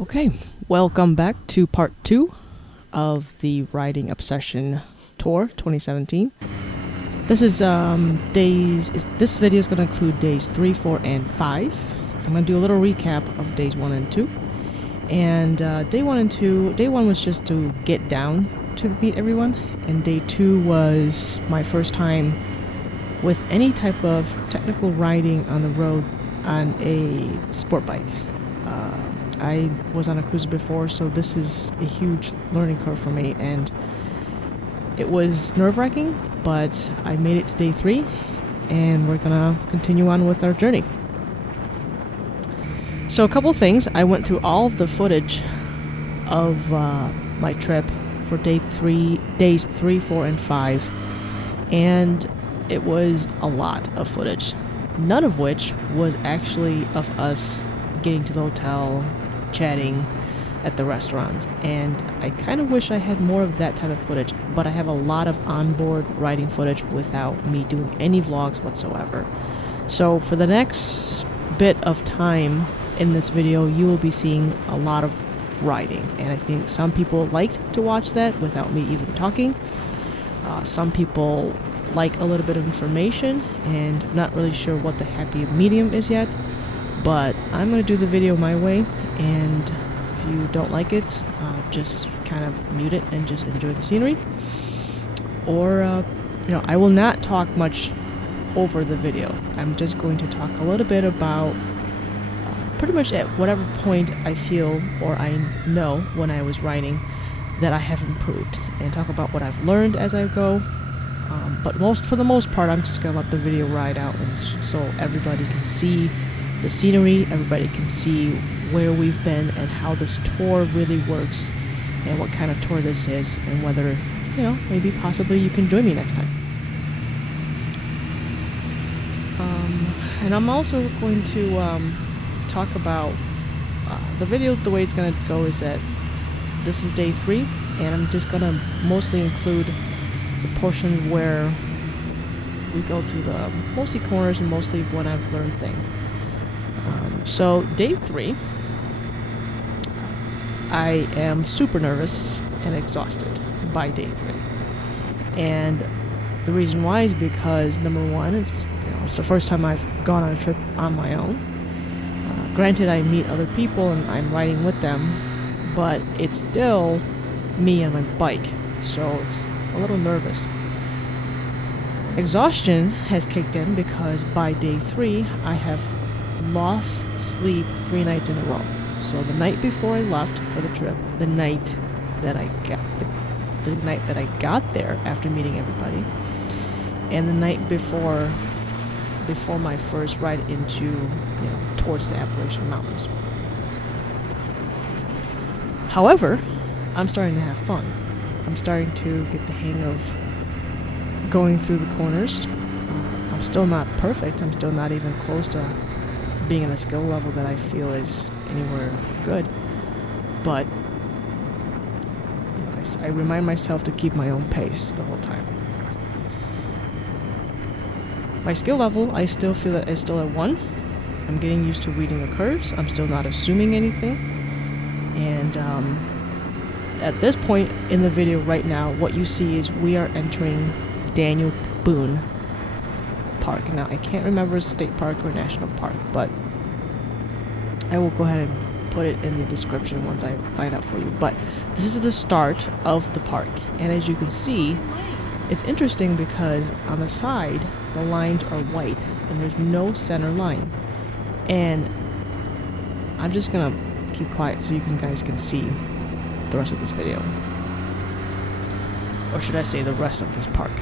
Okay, welcome back to part 2 of the Riding Obsession Tour 2017. This is this video is going to include days 3, 4, and 5. I'm going to do a little recap of days 1 and 2. And day 1 was just to get down to meet everyone, and day 2 was my first time with any type of technical riding on the road on a sport bike. I was on a cruiser before, so this is a huge learning curve for me, and it was nerve-wracking, but I made it to day 3, and we're gonna continue on with our journey. So a couple things. I went through all of the footage of my trip for days 3, 4, and 5, and it was a lot of footage, none of which was actually of us getting to the hotel, chatting at the restaurants, and I kind of wish I had more of that type of footage, but I have a lot of onboard riding footage without me doing any vlogs whatsoever. So for the next bit of time in this video, you will be seeing a lot of riding, and I think some people liked to watch that without me even talking. Some people like a little bit of information, and I'm not really sure what the happy medium is yet, but I'm going to do the video my way, and if you don't like it, just kind of mute it and just enjoy the scenery. Or, I will not talk much over the video. I'm just going to talk a little bit about pretty much at whatever point I feel or I know when I was riding that I have improved, and talk about what I've learned as I go. But for the most part, I'm just going to let the video ride out, and so everybody can see the scenery, everybody can see where we've been and how this tour really works and what kind of tour this is, and whether, maybe possibly you can join me next time. And I'm also going to talk about the video. The way it's going to go is that this is day 3, and I'm just going to mostly include the portion where we go through the mostly corners and mostly when I've learned things. So day 3, I am super nervous and exhausted by day 3, and the reason why is because, number one, it's the first time I've gone on a trip on my own. Granted, I meet other people and I'm riding with them, but it's still me and my bike, so it's a little nervous. Exhaustion has kicked in because by day 3, I have lost sleep 3 nights in a row. So the night before I left for the trip, the night that I got there after meeting everybody, and the night before my first ride into towards the Appalachian Mountains. However, I'm starting to have fun. I'm starting to get the hang of going through the corners. I'm still not perfect. I'm still not even close to being at a skill level that I feel is anywhere good. But I remind myself to keep my own pace the whole time. My skill level, I still feel that is still at 1. I'm getting used to reading the curves. I'm still not assuming anything. And at this point in the video right now, what you see is we are entering Daniel Boone Park. Now, I can't remember if it's a state park or national park, but I will go ahead and put it in the description once I find out for you. But this is the start of the park, and as you can see, it's interesting because on the side, the lines are white, and there's no center line. And I'm just gonna keep quiet so you guys can see the rest of this video. Or should I say the rest of this park.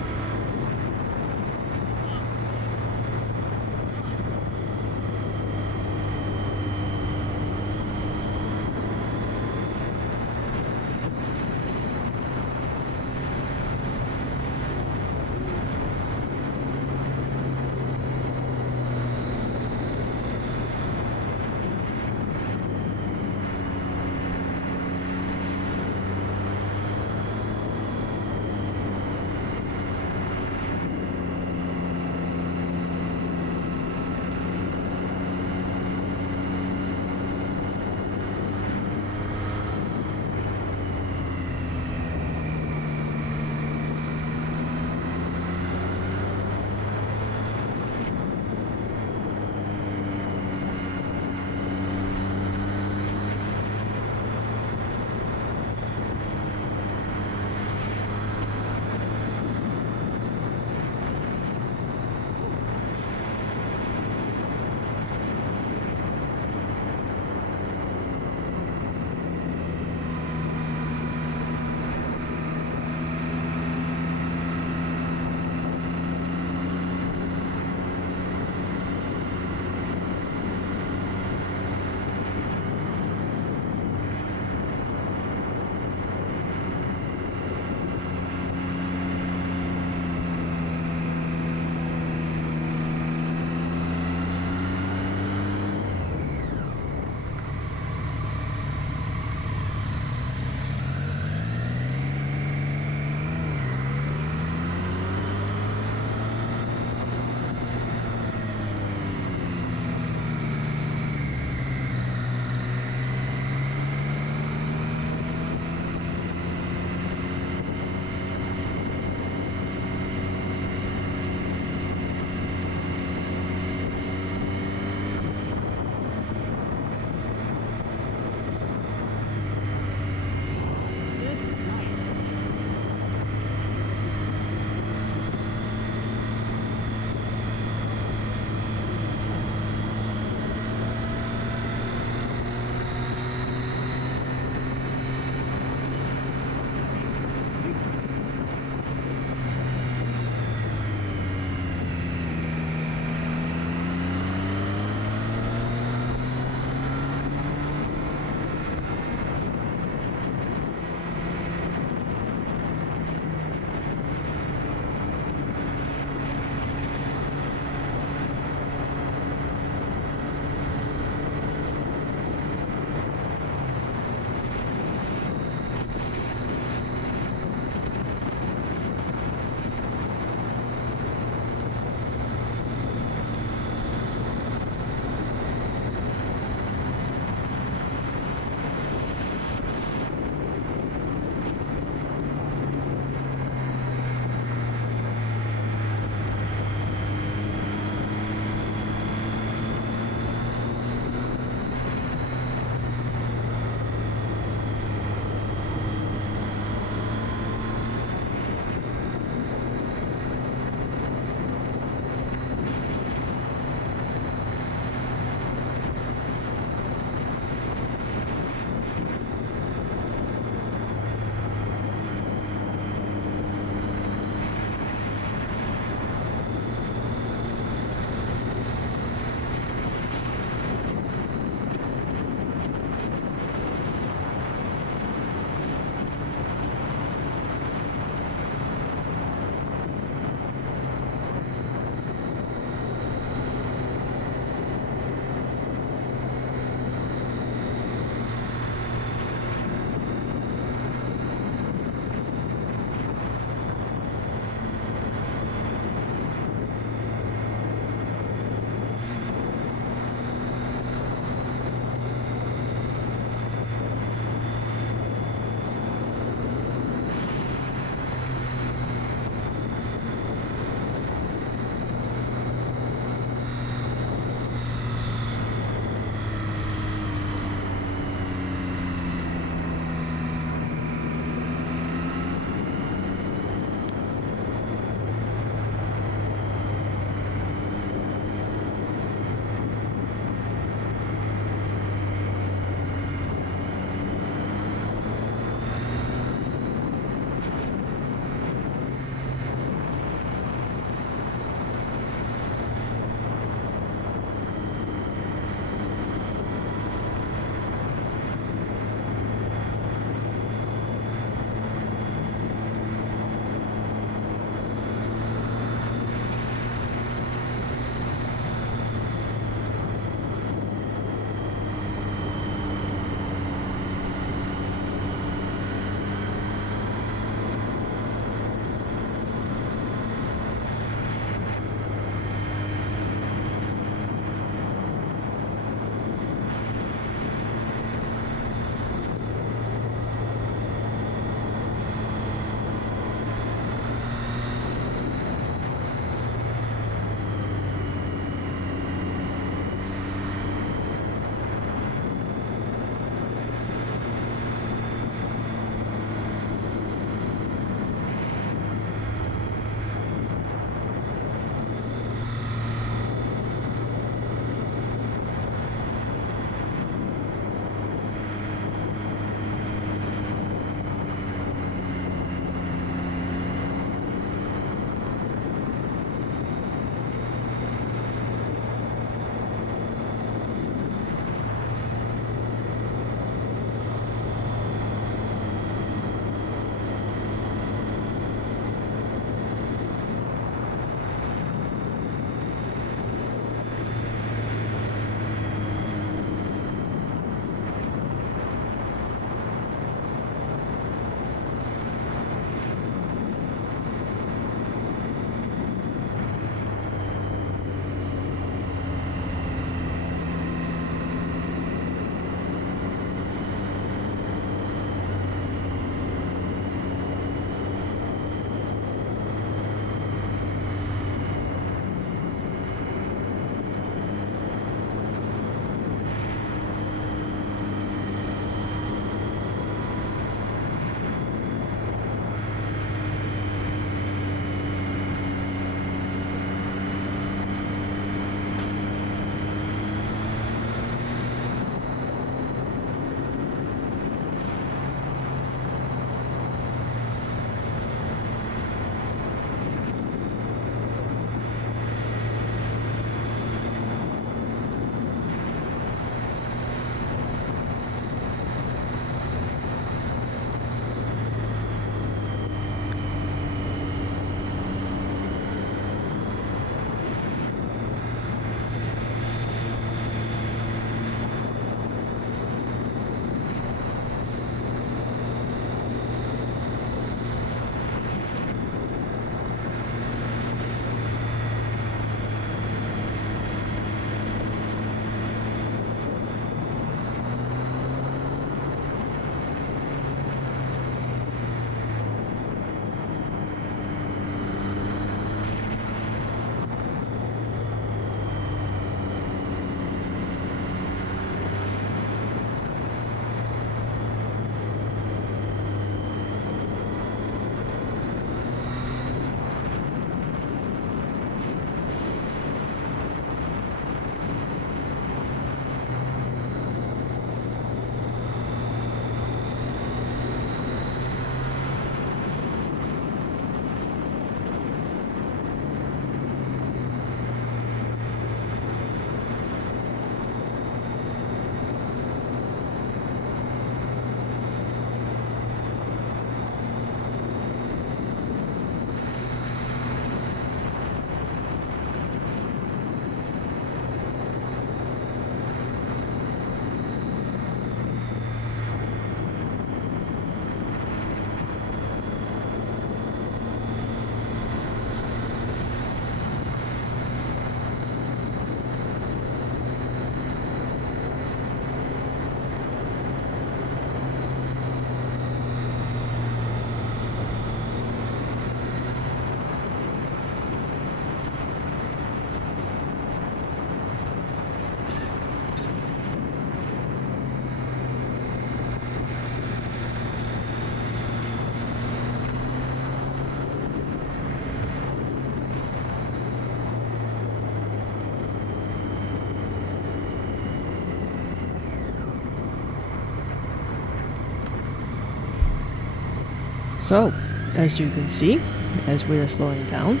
So, as you can see, as we are slowing down,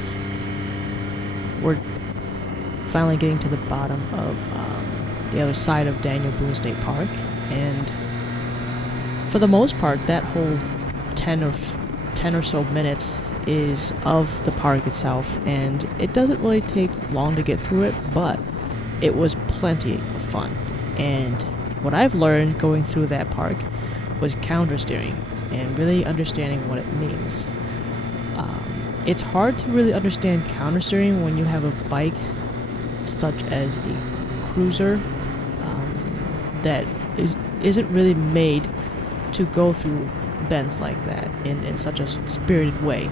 we're finally getting to the bottom of the other side of Daniel Boone State Park, and for the most part, that whole 10 or so minutes is of the park itself, and it doesn't really take long to get through it, but it was plenty of fun. And what I've learned going through that park was countersteering and really understanding what it means. It's hard to really understand countersteering when you have a bike such as a cruiser that isn't really made to go through bends like that in such a spirited way.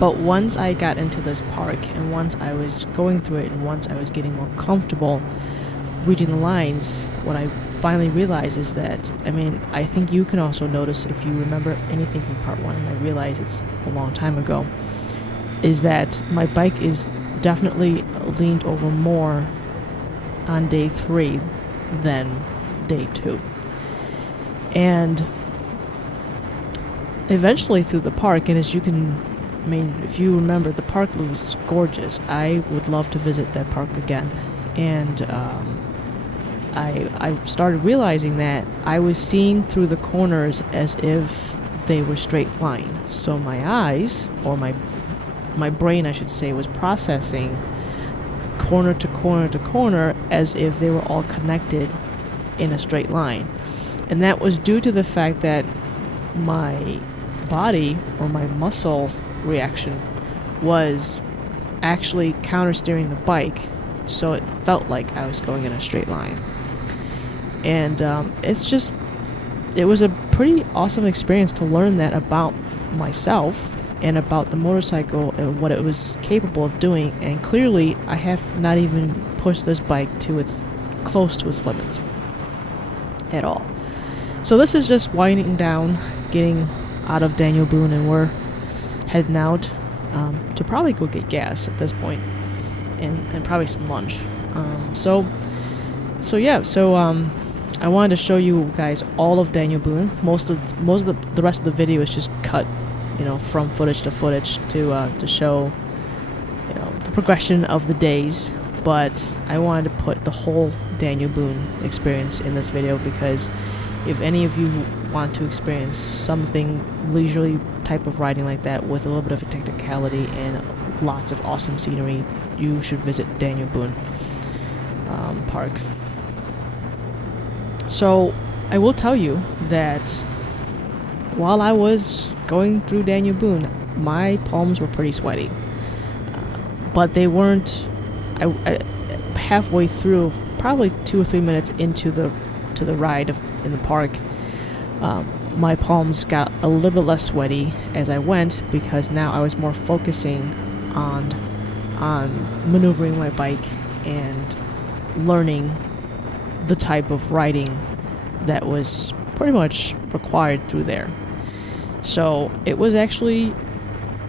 But once I got into this park, and once I was going through it, and once I was getting more comfortable reading the lines, what I finally realized is that, I think you can also notice if you remember anything from part 1, and I realize it's a long time ago, is that my bike is definitely leaned over more on day 3 than day 2. And eventually through the park, and as you can, if you remember, the park was gorgeous. I would love to visit that park again. And I started realizing that I was seeing through the corners as if they were straight line. So my eyes, or my brain I should say, was processing corner to corner to corner as if they were all connected in a straight line. And that was due to the fact that my body, or my muscle reaction, was actually countersteering the bike, so it felt like I was going in a straight line. And it was a pretty awesome experience to learn that about myself and about the motorcycle and what it was capable of doing. And clearly I have not even pushed this bike to close to its limits at all. So this is just winding down, getting out of Daniel Boone, and we're heading out to probably go get gas at this point, and probably some lunch. So I wanted to show you guys all of Daniel Boone. Most of the rest of the video is just cut, from footage to footage to show, the progression of the days. But I wanted to put the whole Daniel Boone experience in this video, because if any of you want to experience something leisurely type of riding like that with a little bit of a technicality and lots of awesome scenery, you should visit Daniel Boone Park. So I will tell you that while I was going through Daniel Boone, my palms were pretty sweaty, but they weren't. I halfway through, probably 2 or 3 minutes into the ride in the park, my palms got a little bit less sweaty as I went, because now I was more focusing on maneuvering my bike and learning the type of riding that was pretty much required through there. So it was actually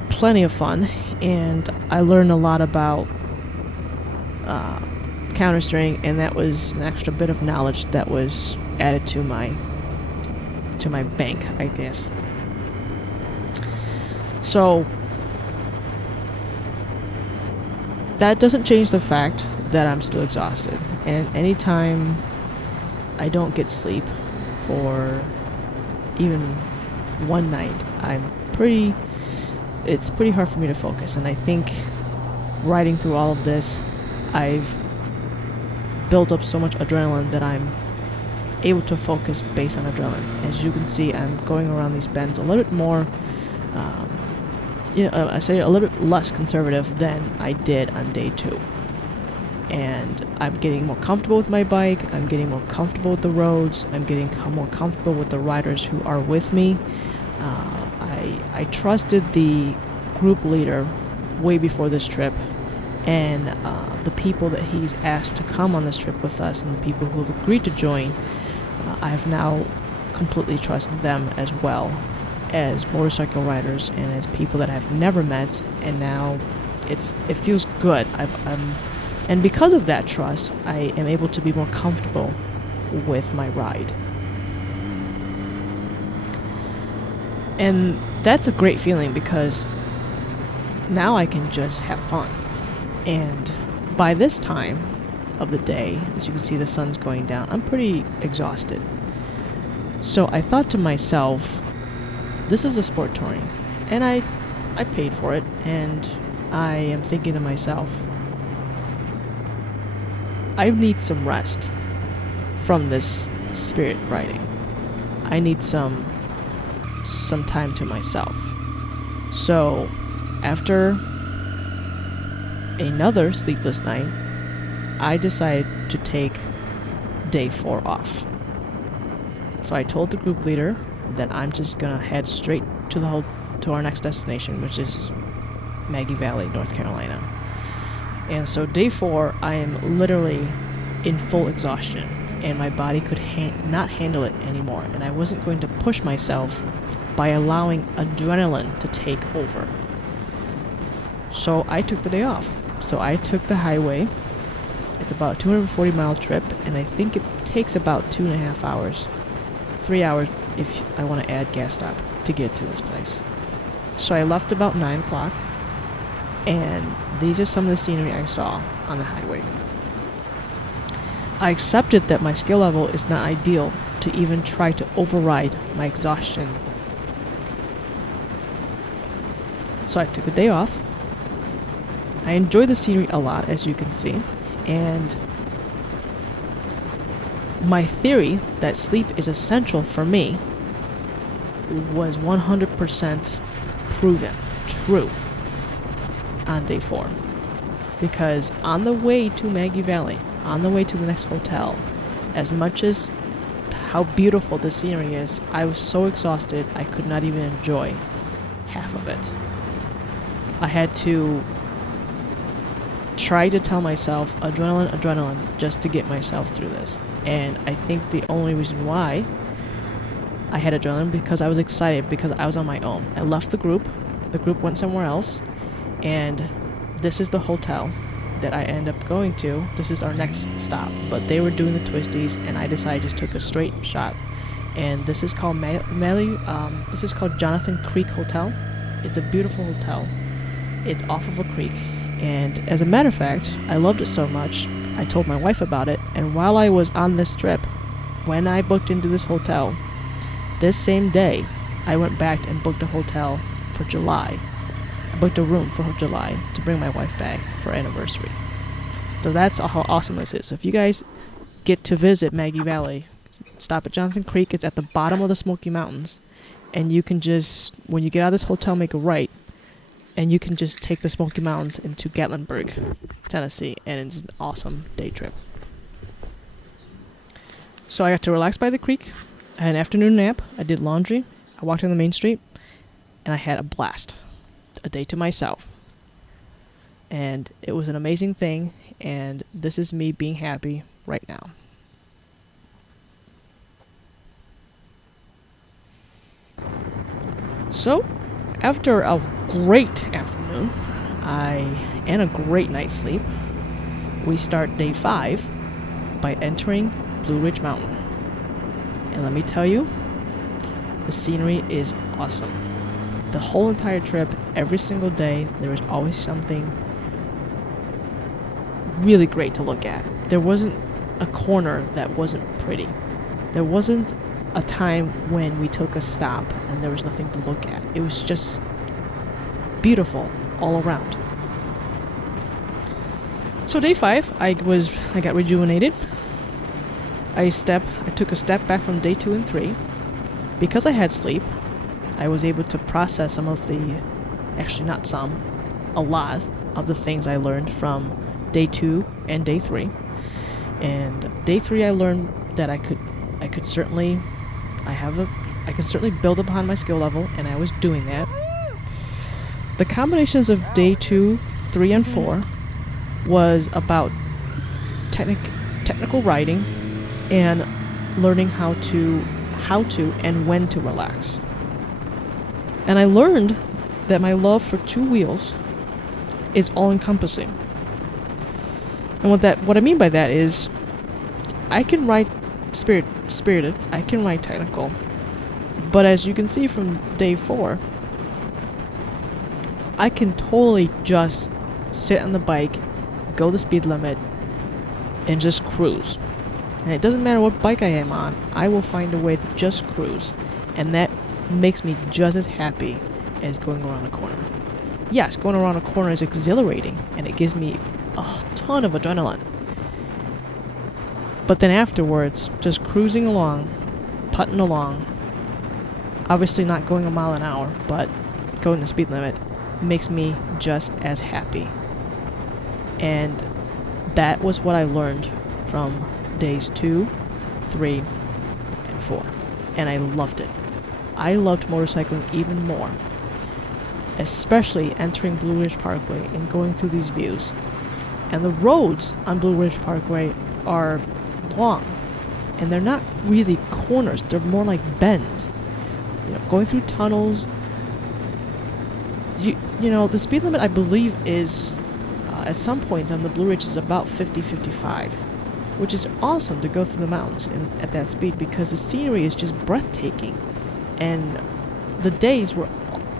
plenty of fun, and I learned a lot about countersteering, and that was an extra bit of knowledge that was added to my bank, I guess. So that doesn't change the fact that I'm still exhausted, and anytime I don't get sleep for even one night, it's pretty hard for me to focus. And I think riding through all of this, I've built up so much adrenaline that I'm able to focus based on adrenaline. As you can see, I'm going around these bends a little bit more, I say a little bit less conservative than I did on day 2. And I'm getting more comfortable with my bike, I'm getting more comfortable with the roads, I'm getting more comfortable with the riders who are with me. I trusted the group leader way before this trip, and the people that he's asked to come on this trip with us, and the people who have agreed to join, I have now completely trusted them as well as motorcycle riders and as people that I've never met, and now it feels good. And because of that trust, I am able to be more comfortable with my ride. And that's a great feeling because now I can just have fun. And by this time of the day, as you can see the sun's going down, I'm pretty exhausted. So I thought to myself, this is a sport touring, and I paid for it, and I am thinking to myself, I need some rest from this spirit riding. I need some time to myself. So after another sleepless night, I decided to take day 4 off. So I told the group leader that I'm just gonna head straight to to our next destination, which is Maggie Valley, North Carolina. And so day 4, I am literally in full exhaustion, and my body could not handle it anymore, and I wasn't going to push myself by allowing adrenaline to take over. So I took the day off. So I took the highway. It's about a 240-mile trip, and I think it takes about 2.5 hours. 3 hours if I want to add gas stop to get to this place. So I left about 9 o'clock, and these are some of the scenery I saw on the highway. I accepted that my skill level is not ideal to even try to override my exhaustion. So I took a day off. I enjoyed the scenery a lot, as you can see, and my theory that sleep is essential for me was 100% proven true on day 4. Because on the way to Maggie Valley, on the way to the next hotel, as much as how beautiful the scenery is, I was so exhausted I could not even enjoy half of it. I had to try to tell myself adrenaline, just to get myself through this. And I think the only reason why I had adrenaline because I was excited, because I was on my own. I left the group went somewhere else, and this is the hotel that I end up going to. This is our next stop, but they were doing the twisties, and I decided just took a straight shot. And this is called this is called Jonathan Creek Hotel. It's a beautiful hotel. It's off of a creek, and as a matter of fact, I loved it so much, I told my wife about it, and while I was on this trip, when I booked into this hotel, this same day, I went back and booked a hotel for July. I booked a room for July to bring my wife back for our anniversary. So that's how awesome this is. So if you guys get to visit Maggie Valley, stop at Jonathan Creek. It's at the bottom of the Smoky Mountains, and you can just, when you get out of this hotel, make a right, and you can just take the Smoky Mountains into Gatlinburg, Tennessee, and it's an awesome day trip. So I got to relax by the creek. I had an afternoon nap. I did laundry. I walked on the main street, and I had a blast. A day to myself. And it was an amazing thing, and this is me being happy right now. So, after a great afternoon, and a great night's sleep, we start day 5 by entering Blue Ridge Mountain. And let me tell you, the scenery is awesome. The whole entire trip, every single day, there was always something really great to look at. There wasn't a corner that wasn't pretty. There wasn't a time when we took a stop and there was nothing to look at. It was just beautiful all around. So day 5, I got rejuvenated. I took a step back from day 2 and 3. Because I had sleep, I was able to process some of the, actually not some, a lot of the things I learned from day 2 and day 3. And day 3 I learned that I could certainly build upon my skill level, and I was doing that. The combinations of day 2, 3, and 4 was about technical riding and learning how to and when to relax. And I learned that my love for 2 wheels is all-encompassing. And what I mean by that is I can ride spirited, I can ride technical, But as you can see from day 4, I can totally just sit on the bike, go the speed limit, and just cruise. And it doesn't matter what bike I am on, I will find a way to just cruise. And that makes me just as happy as going around a corner. Yes, going around a corner is exhilarating, and it gives me a ton of adrenaline. But then afterwards, just cruising along, putting along, obviously not going a mile an hour, but going the speed limit, makes me just as happy. And that was what I learned from days 2, 3, and 4. And I loved it. I loved motorcycling even more, especially entering Blue Ridge Parkway and going through these views. And the roads on Blue Ridge Parkway are long, and they're not really corners, they're more like bends. You know, going through tunnels. You know, the speed limit, I believe, is at some points on the Blue Ridge is about 50-55, which is awesome to go through the mountains at that speed, because the scenery is just breathtaking, and the days were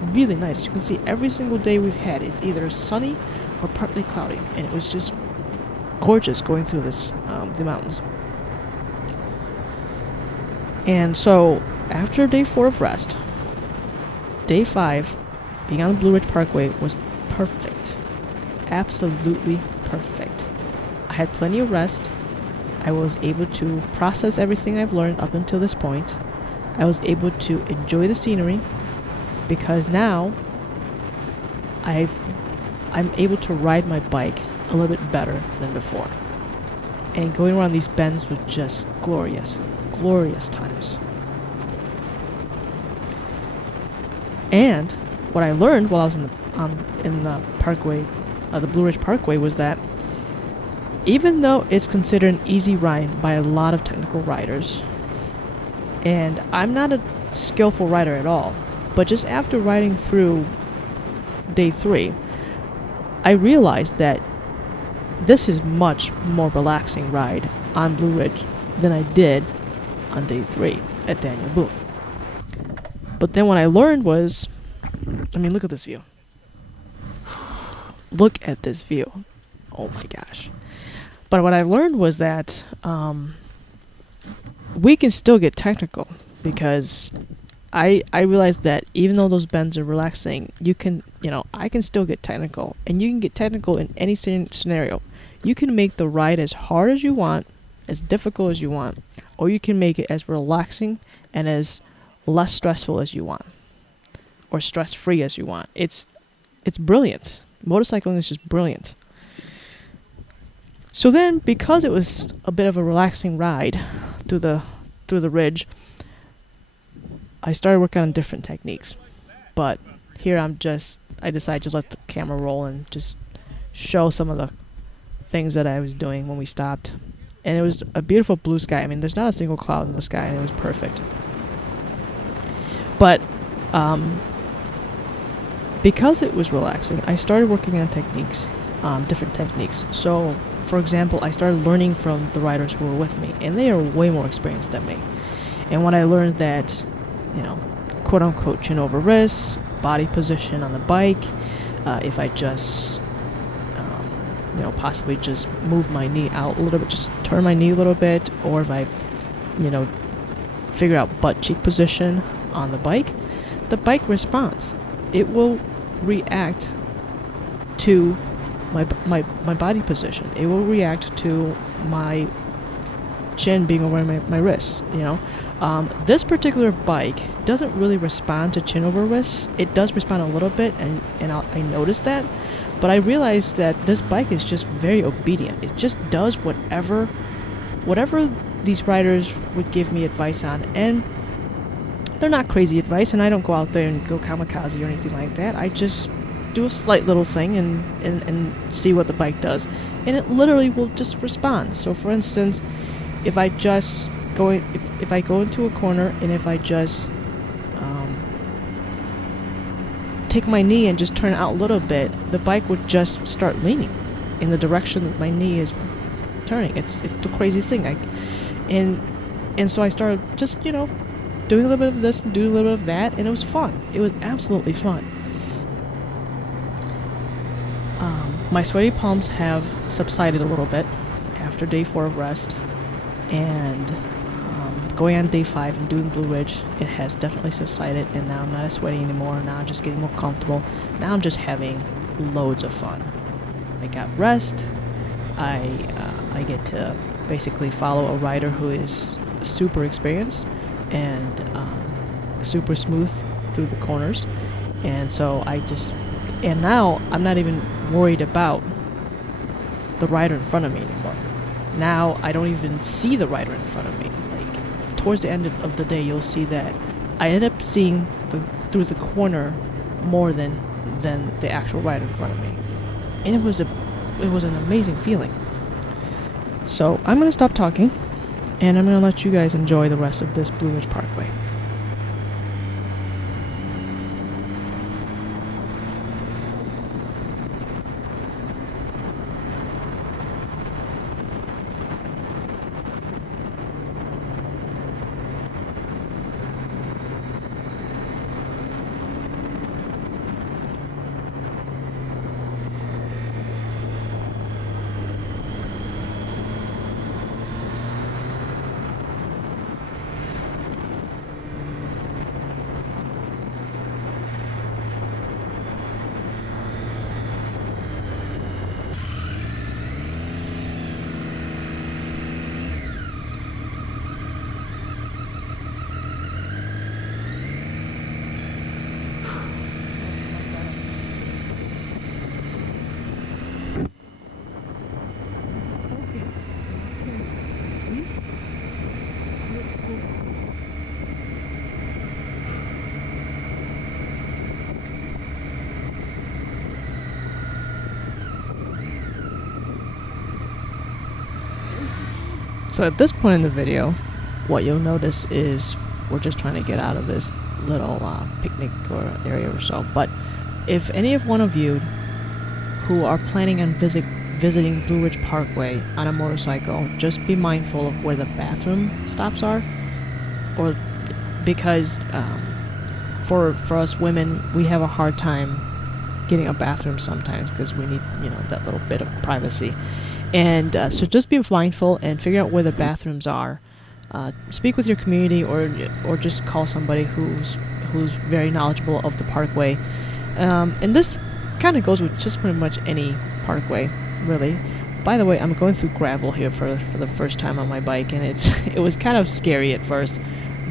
really nice. You can see every single day we've had, it's either sunny or partly cloudy, and it was just gorgeous going through the mountains. And so after day 4 of rest, day 5, being on the Blue Ridge Parkway was perfect. Absolutely perfect. I had plenty of rest. I was able to process everything I've learned up until this point. I was able to enjoy the scenery, because now I'm able to ride my bike a little bit better than before. And going around these bends was just glorious, glorious times. And what I learned while I was in the Parkway, the Blue Ridge Parkway, was that even though it's considered an easy ride by a lot of technical riders, and I'm not a skillful rider at all, but just after riding through day 3, I realized that this is much more relaxing ride on Blue Ridge than I did on day 3 at Daniel Boone. But then what I learned was, I mean, look at this view. Look at this view. Oh my gosh. But what I learned was that we can still get technical, because I realized that even though those bends are relaxing, I can still get technical, and you can get technical in any scenario. You can make the ride as hard as you want, as difficult as you want, or you can make it as relaxing and as less stressful as you want, or stress-free as you want. It's brilliant. Motorcycling is just brilliant. So then, because it was a bit of a relaxing ride through the ridge, I started working on different techniques. But here I decided to let the camera roll and just show some of the things that I was doing when we stopped. And it was a beautiful blue sky. I mean, there's not a single cloud in the sky, and it was perfect. But because it was relaxing, I started working on techniques, different techniques. So, for example, I started learning from the riders who were with me, and they are way more experienced than me. And when I learned that, quote-unquote chin over wrist, body position on the bike, if I just, possibly just move my knee out a little bit, just turn my knee a little bit, or if I, figure out butt cheek position on the bike responds. It will react to my body position. It will react to my chin being over my wrists. This particular bike doesn't really respond to chin over wrists. It does respond a little bit, and I noticed that, but I realized that this bike is just very obedient. It just does whatever these riders would give me advice on, and they're not crazy advice, and I don't go out there and go kamikaze or anything like that. I just do a slight little thing and see what the bike does, and it literally will just respond. So for instance, if I go into a corner, and if I just take my knee and just turn it out a little bit, the bike would just start leaning in the direction that my knee is turning. It's the craziest thing. And so I started just doing a little bit of this and doing a little bit of that, and it was fun. It was absolutely fun. My sweaty palms have subsided a little bit after day 4 of rest, and going on day 5 and doing Blue Ridge, it has definitely subsided, and now I'm not as sweaty anymore. Now I'm just getting more comfortable. Now I'm just having loads of fun. I got rest. I get to basically follow a rider who is super experienced and super smooth through the corners, and so and now I'm not even worried about the rider in front of me anymore. Now I don't even see the rider in front of me. Like towards the end of the day, you'll see that I end up seeing through the corner more than the actual rider in front of me, and it was an amazing feeling. So I'm gonna stop talking, and I'm gonna let you guys enjoy the rest of this Blue Ridge Parkway. So at this point in the video, what you'll notice is we're just trying to get out of this little picnic or area or so. But if any one of you who are planning on visiting Blue Ridge Parkway on a motorcycle, just be mindful of where the bathroom stops are, or because for us women, we have a hard time getting a bathroom sometimes because we need that little bit of privacy. And so just be mindful and figure out where the bathrooms are. Speak with your community, or just call somebody who's very knowledgeable of the parkway. And this kind of goes with just pretty much any parkway, really. By the way, I'm going through gravel here for the first time on my bike, and it was kind of scary at first.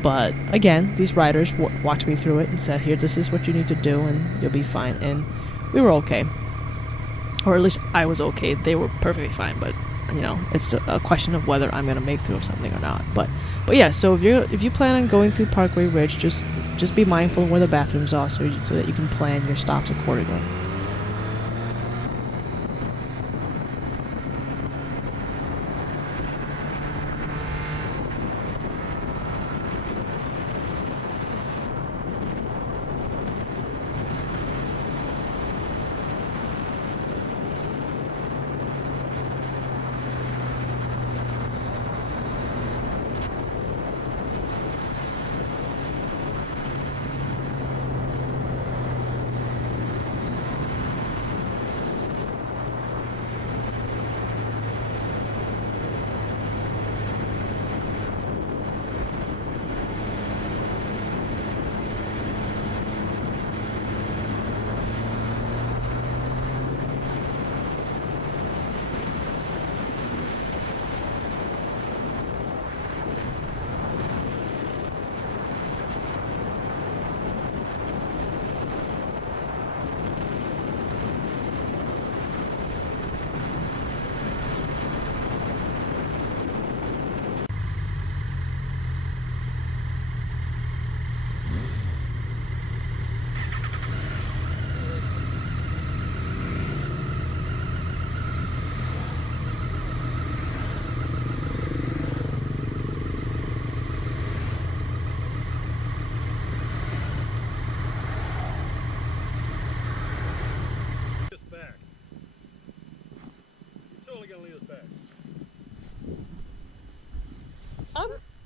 But again, these riders walked me through it and said, "Here, this is what you need to do, and you'll be fine." And we were okay. Or at least I was okay. They were perfectly fine, but it's a question of whether I'm gonna make through something or not. But yeah. So if you plan on going through Parkway Ridge, just be mindful of where the bathrooms are, so that you can plan your stops accordingly.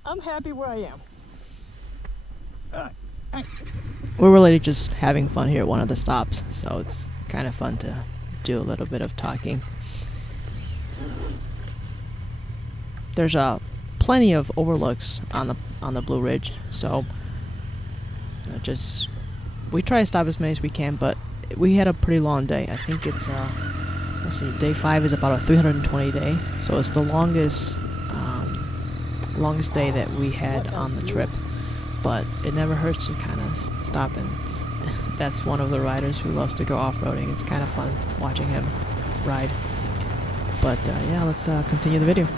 I'm happy where I am. we're really just having fun here at one of the stops, so it's kind of fun to do a little bit of talking. There's plenty of overlooks on the Blue Ridge, so we try to stop as many as we can, but we had a pretty long day. I think it's let's see, day 5 is about a 320 day, so it's the longest day that we had on the trip. But it never hurts to kind of stop, and that's one of the riders who loves to go off-roading. It's kind of fun watching him ride. But yeah, let's continue the video.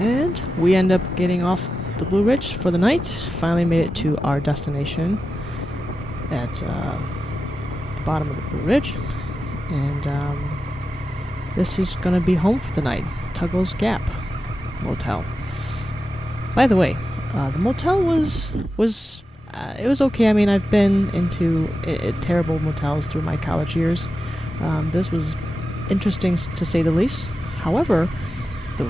And we end up getting off the Blue Ridge for the night. Finally made it to our destination. at the bottom of the Blue Ridge, and this is gonna be home for the night. Tuggle's Gap Motel. By the way, the motel was it was okay. I mean, I've been into terrible motels through my college years. This was interesting to say the least. However, the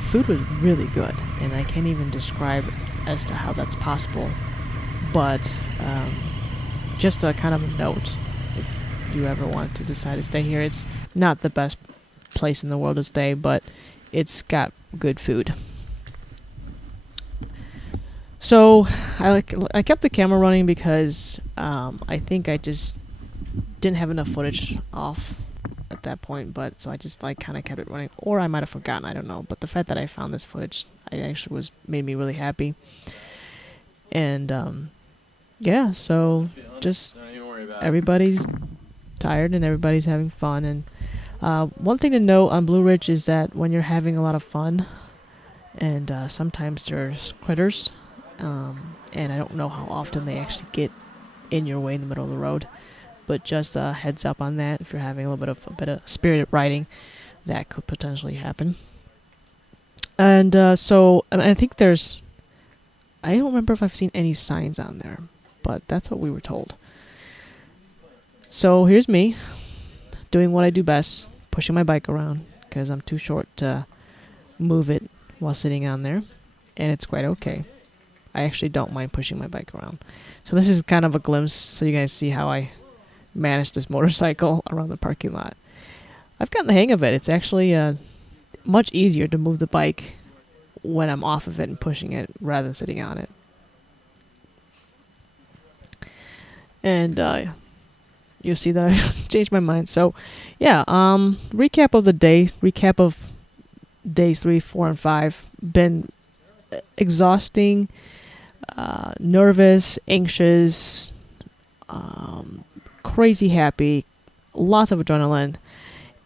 food was really good, and I can't even describe as to how that's possible. But just a kind of a note, if you ever want to decide to stay here, it's not the best place in the world to stay, but it's got good food. So I kept the camera running because I think I just didn't have enough footage off at that point, but so I just kind of kept it running, or I might have forgotten, I don't know. But the fact that I found this footage, made me really happy. And yeah, so just everybody's tired and everybody's having fun. And one thing to note on Blue Ridge is that when you're having a lot of fun, and sometimes there's critters, and I don't know how often they actually get in your way in the middle of the road, but just a heads up on that. If you're having a bit of spirited riding, that could potentially happen. And so I think I don't remember if I've seen any signs on there, but that's what we were told. So here's me doing what I do best, pushing my bike around, because I'm too short to move it while sitting on there, and it's quite okay. I actually don't mind pushing my bike around. So this is kind of a glimpse so you guys see how I manage this motorcycle around the parking lot. I've gotten the hang of it. It's actually much easier to move the bike when I'm off of it and pushing it rather than sitting on it. And you'll see that I've changed my mind. So yeah, recap of days 3, 4, and 5. Been exhausting, nervous, anxious, crazy happy, lots of adrenaline,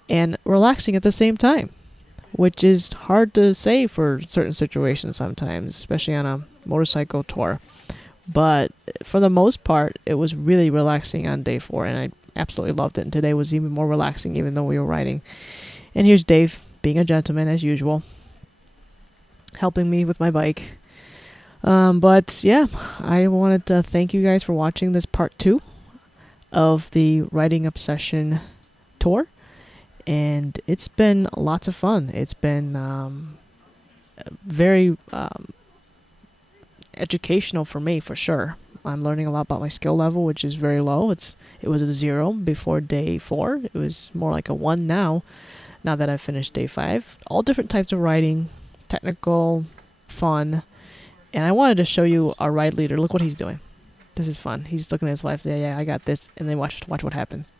and relaxing at the same time, which is hard to say for certain situations sometimes, especially on a motorcycle tour. But for the most part, it was really relaxing on day 4, and I absolutely loved it. And today was even more relaxing, even though we were riding. And here's Dave, being a gentleman as usual, helping me with my bike. But yeah, I wanted to thank you guys for watching this part 2 of the Riding Obsession tour. And it's been lots of fun. It's been very educational for me, for sure. I'm learning a lot about my skill level, which is very low. It was a 0 before day 4. It was more like a 1 now that I've finished day 5. All different types of riding, technical, fun. And I wanted to show you our ride leader. Look what he's doing. This is fun. He's looking at his wife. Yeah, I got this. And then watch what happens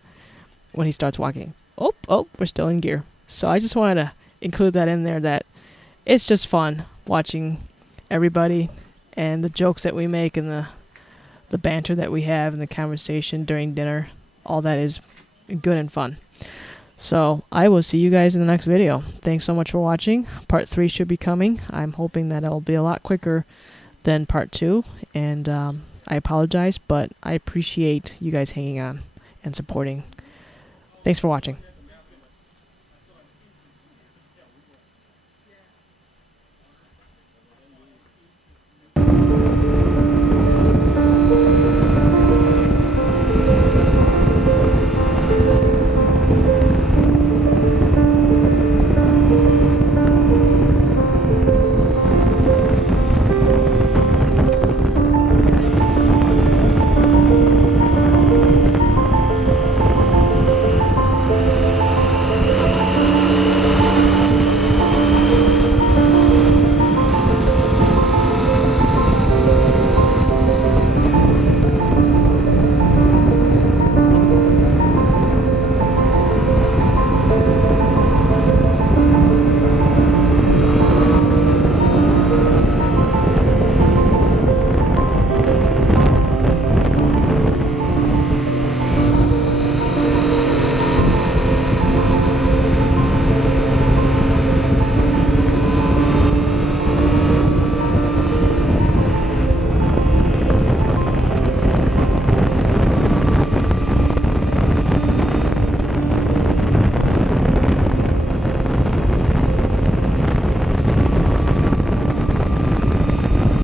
when he starts walking. Oh, we're still in gear. So I just wanted to include that in there, that it's just fun watching everybody and the jokes that we make and the banter that we have and the conversation during dinner. All that is good and fun. So I will see you guys in the next video. Thanks so much for watching. Part 3 should be coming. I'm hoping that it'll be a lot quicker than part 2. And I apologize, but I appreciate you guys hanging on and supporting. Thanks for watching.